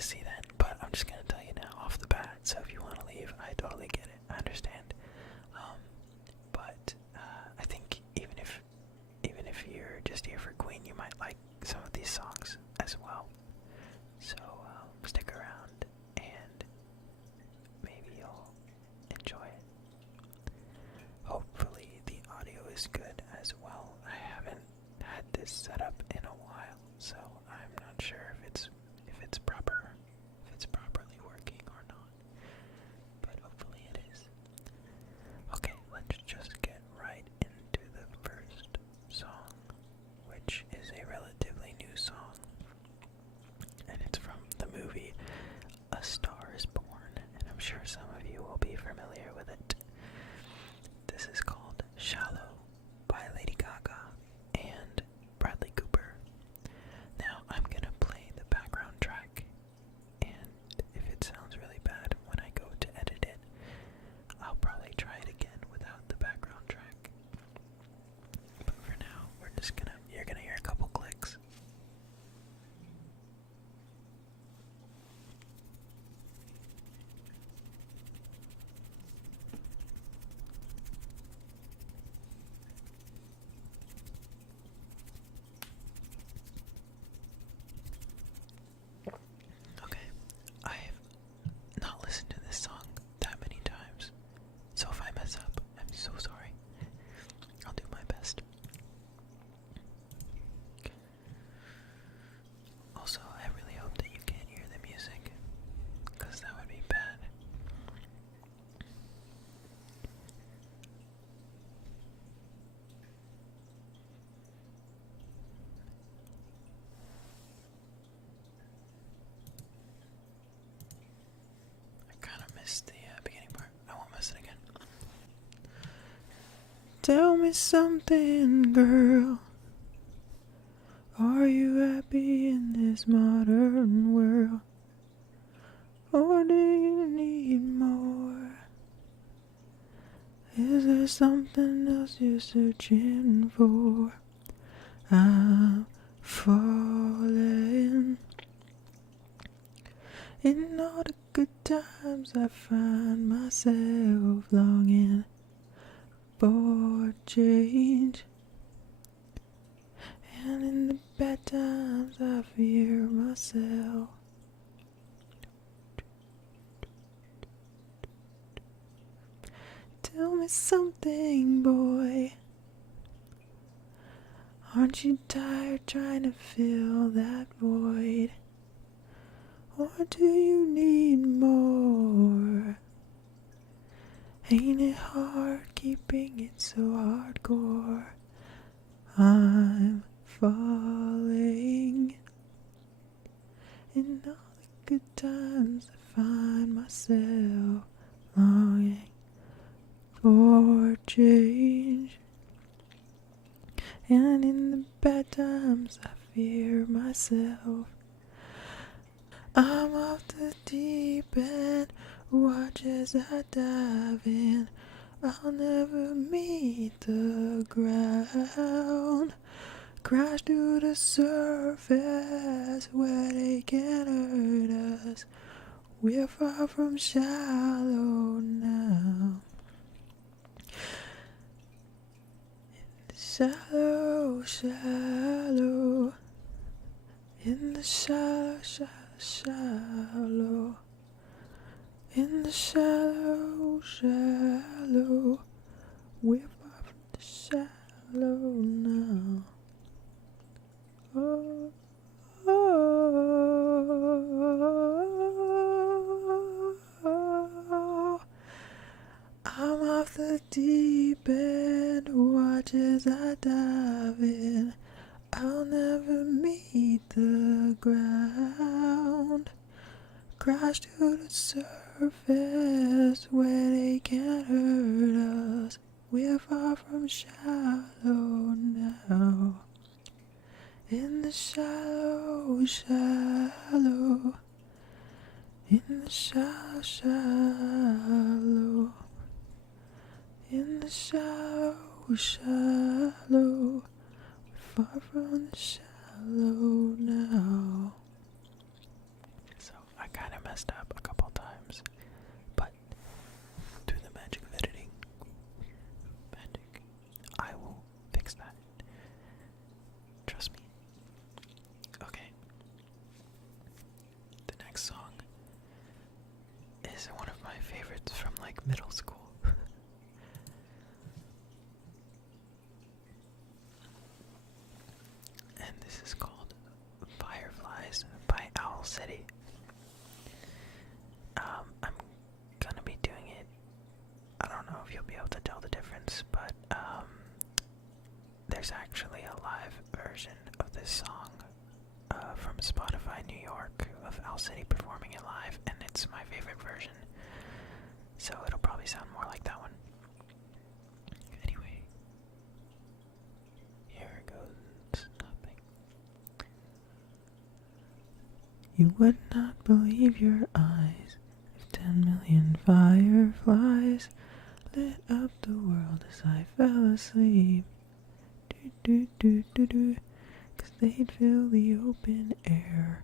to see then, but I'm just gonna tell you now off the bat. So if you want to leave, I totally get it. I understand. But I think even if you're just here for Queen, you might like some of these songs as well. So stick around and maybe you'll enjoy it. Hopefully the audio is good as well. I haven't had this set up in a while, so I'm not sure if it's properly working or not. But hopefully it is. Okay, let's just get right into the first song, which is a relatively new song. And it's from the movie A Star is Born, and I'm sure some of you will be familiar with it. This is called Shallow by Lady Gaga and Bradley Cooper. Now I'm gonna play the background track, and if it sounds really bad when I go to edit it, I'll probably try it again without the background track. But for now, you're gonna hear a couple clicks. Okay, I have not listened to this song that many times, so if I mess up, I'm so sorry. I'll do my best. Also, I really hope that you can't hear the music, because that would be bad. I kind of missed the beginning part. I won't miss it again. Tell me something, girl. Are you happy in this modern world? Or do you need more? Is there something else you're searching for? I'm falling. In all the good times I find myself longing for change, and in the bad times I fear myself. Tell me something, boy. Aren't you tired trying to fill that void? Or do you need more? Ain't it hard keeping it so hardcore? I'm falling. In all the good times I find myself longing for change, and in the bad times I fear myself. I'm off the deep end, watch as I dive in. I'll never meet the ground. Crash to the surface where they can't hurt us. We're far from shallow now. Shallow, shallow. In the shallow, shallow, shallow. In the shallow, shallow. We're far from the shallow now. Oh, oh, oh. I'm off the deep end, watch as I dive in. I'll never meet the ground. Crash to the surface where they can't hurt us. We're far from shallow now. In the shallow, shallow. In the shallow, shallow. In the shallow, shallow. We're far from the shallow now. So messed up a couple times, but through the magic of editing, I will fix that. Trust me. Okay. The next song is one of my favorites from like middle school. And this is called Fireflies by Owl City. I'm gonna be doing it. I don't know if you'll be able to tell the difference, but there's actually a live version of this song from Spotify New York of Owl City performing it live, and it's my favorite version. So it'll probably sound more like that one. Anyway, here goes nothing. You would not believe your eyes if 10 million fireflies lit up the world as I fell asleep. Do do do do, 'cause they'd fill the open air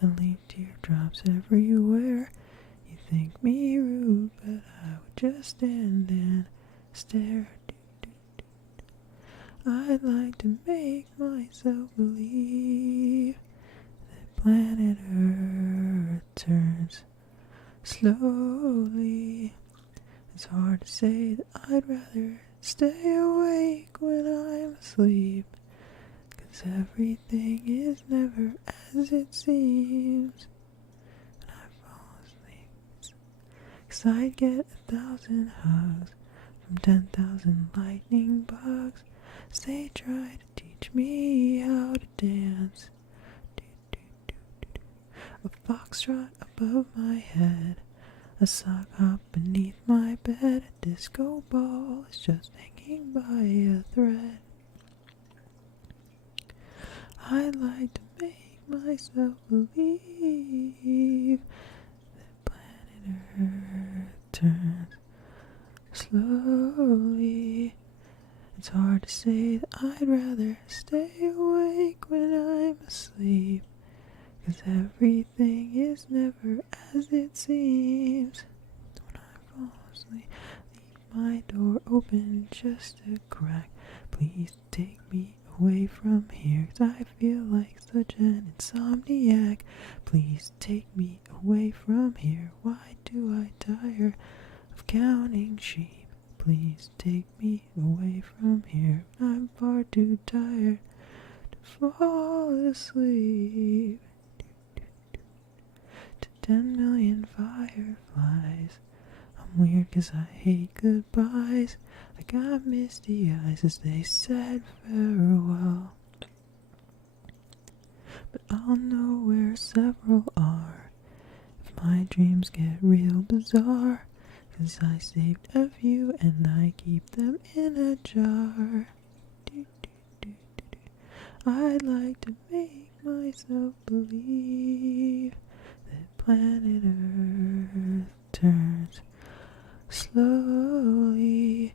and leave teardrops everywhere. You think me rude, but I would just stand and stare. Do, do, do, do. I'd like to make myself believe that planet Earth turns slowly. It's hard to say that I'd rather stay awake when I'm asleep, 'cause everything is never as it seems. When I fall asleep, 'cause I'd get 1,000 hugs from 10,000 lightning bugs as they try to teach me how to dance. Do, do, do, do, do. A foxtrot above my head, a sock hop beneath my bed, a disco ball is just hanging by a thread. I'd like to make myself believe that planet Earth turns slowly. It's hard to say that I'd rather stay awake when I'm asleep, 'cause everything is never as it seems. When I fall asleep, leave my door open just a crack. Please take me away from here, 'cause I feel like such an insomniac. Please take me away from here. Why do I tire of counting sheep? Please take me away from here. I'm far too tired to fall asleep. 10 million fireflies. I'm weird 'cause I hate goodbyes. I got misty eyes as they said farewell. But I'll know where several are if my dreams get real bizarre, 'cause I saved a few and I keep them in a jar. Do, do, do, do, do. I'd like to make myself believe that planet Earth turns slowly.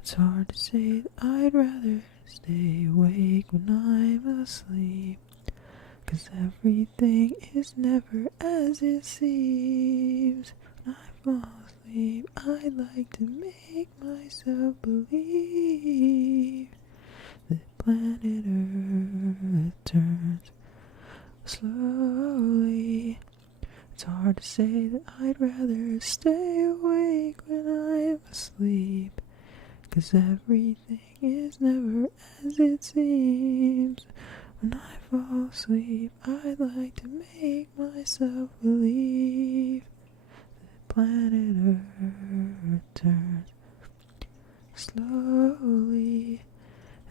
It's hard to say that I'd rather stay awake when I'm asleep, 'cause everything is never as it seems. When I fall asleep, I'd like to make myself believe that planet Earth turns slowly. It's hard to say that I'd rather stay awake when I'm asleep, 'cause everything is never as it seems. When I fall asleep, I'd like to make myself believe that planet Earth turns slowly.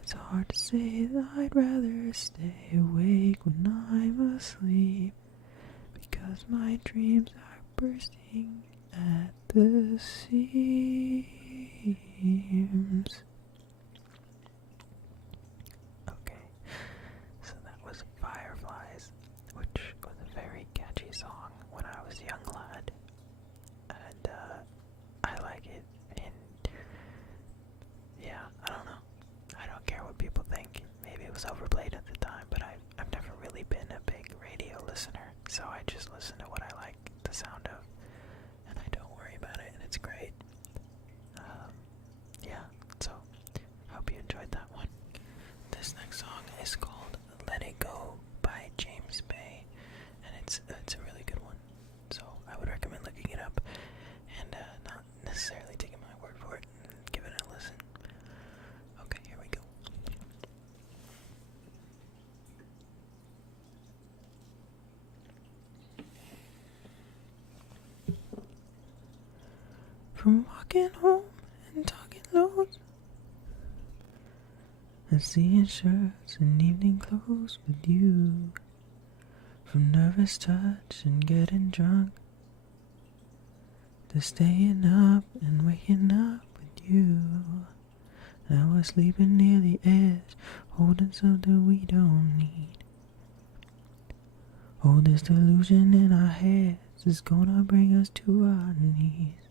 It's hard to say that I'd rather stay awake when I'm asleep, because my dreams are bursting at the seams. Okay, so that was Fireflies, which was a very catchy song when I was a young lad, and I like it, and yeah, I don't know. I don't care what people think. Maybe it was overplayed at the time, but I've never really been a big radio listener, so I just listen to what I like the sound of, and I don't worry about it, and it's great. Yeah, so hope you enjoyed that one. This next song is called Let It Go by James Bay, and it's a really good one. So I would recommend looking it up and not necessarily taking my word for it and give it a listen. Okay, here we go. From walking home and talking loads and seeing shirts and evening clothes with you, from nervous touch and getting drunk to staying up and waking up with you. Now we're sleeping near the edge, holding something we don't need. Oh, this delusion in our heads is gonna bring us to our knees.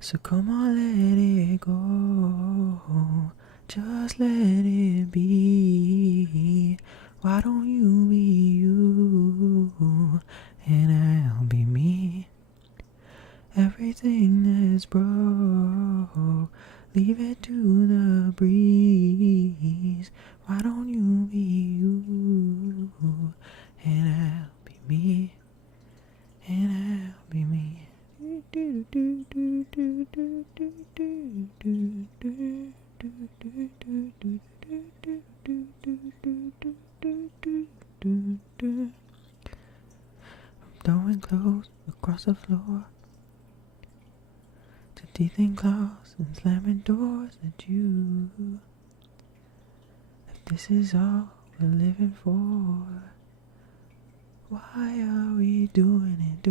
So come on, let it go, just let it be. Why don't you be you, and I'll be me. Everything that's broke, leave it to the breeze. Why don't you be you, and I'll be me, and I'll be me. Throwing clothes across the floor, to teeth and claws and slamming doors at you. If this is all we're living for, why are we doing it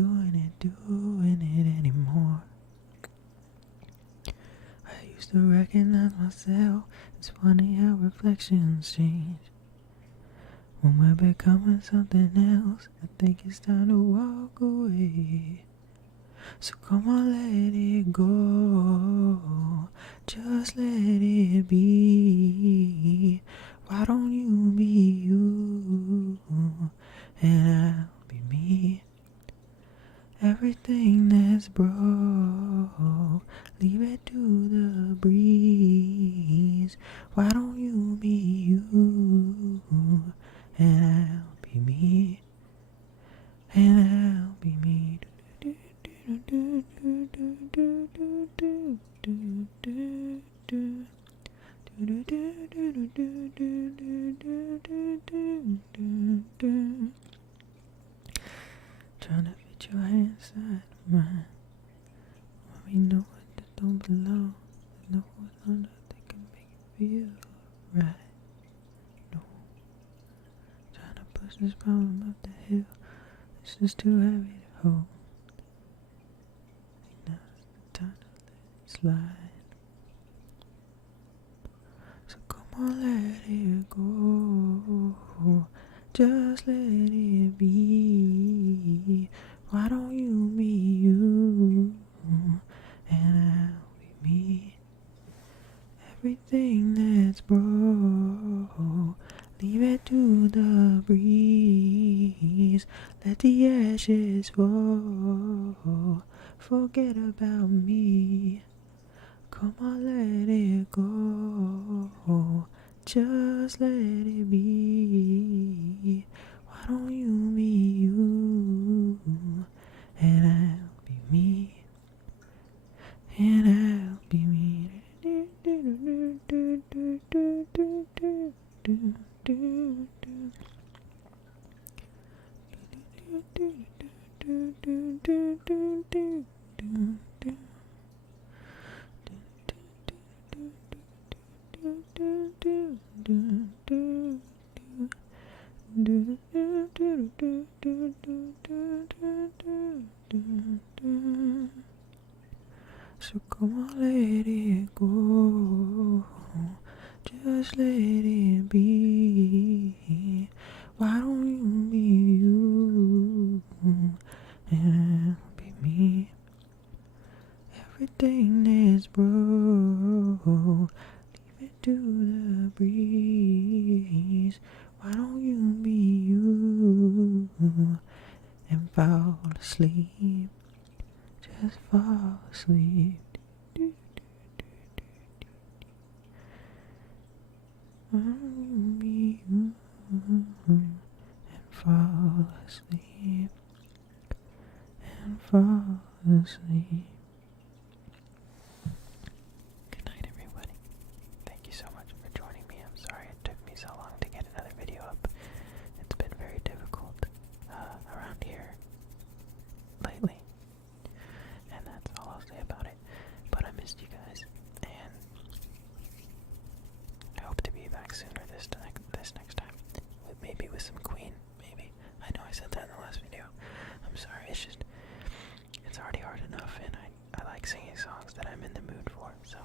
anymore? I used to recognize myself. It's funny how reflections change. When we're becoming something else, I think it's time to walk away. So come on, let it go, just let it be. Why don't you be you, and I'll be me. Everything that's broke, leave it to the breeze. Why don't you be you, and I'll be me, and I'll be me. Trying to fit your hand inside of mine, when we know it that don't belong. There's no one on earth that can make it feel right. No, trying to push this problem up the hill, it's just too heavy to hold. Now's the time to let it slide. So come on, let it go, just let it be. Why don't you be you, and I'll be me. Everything that's broke, leave it to the breeze. Let the ashes fall, forget about me. Come on, let it go, just let it be. Why don't you be you, and I'll be me, and I'll be me. So come on, let it go, just let it be. Why don't you be you, and I'll be me. Everything that's broke, leave it to the breeze. Why don't you be you, and fall asleep. Just fall asleep. And fall asleep. And fall asleep. Good night, everybody. Thank you so much for joining me. I'm sorry it took me so long to get another video up. It's been very difficult around here lately. And that's all I'll say about it. But I missed you guys. And I hope to be back sooner this next time. Maybe with some Queen. Maybe. I know I said that in the last video. I'm sorry. It's already hard enough. And I like singing songs that I'm in the mood for. So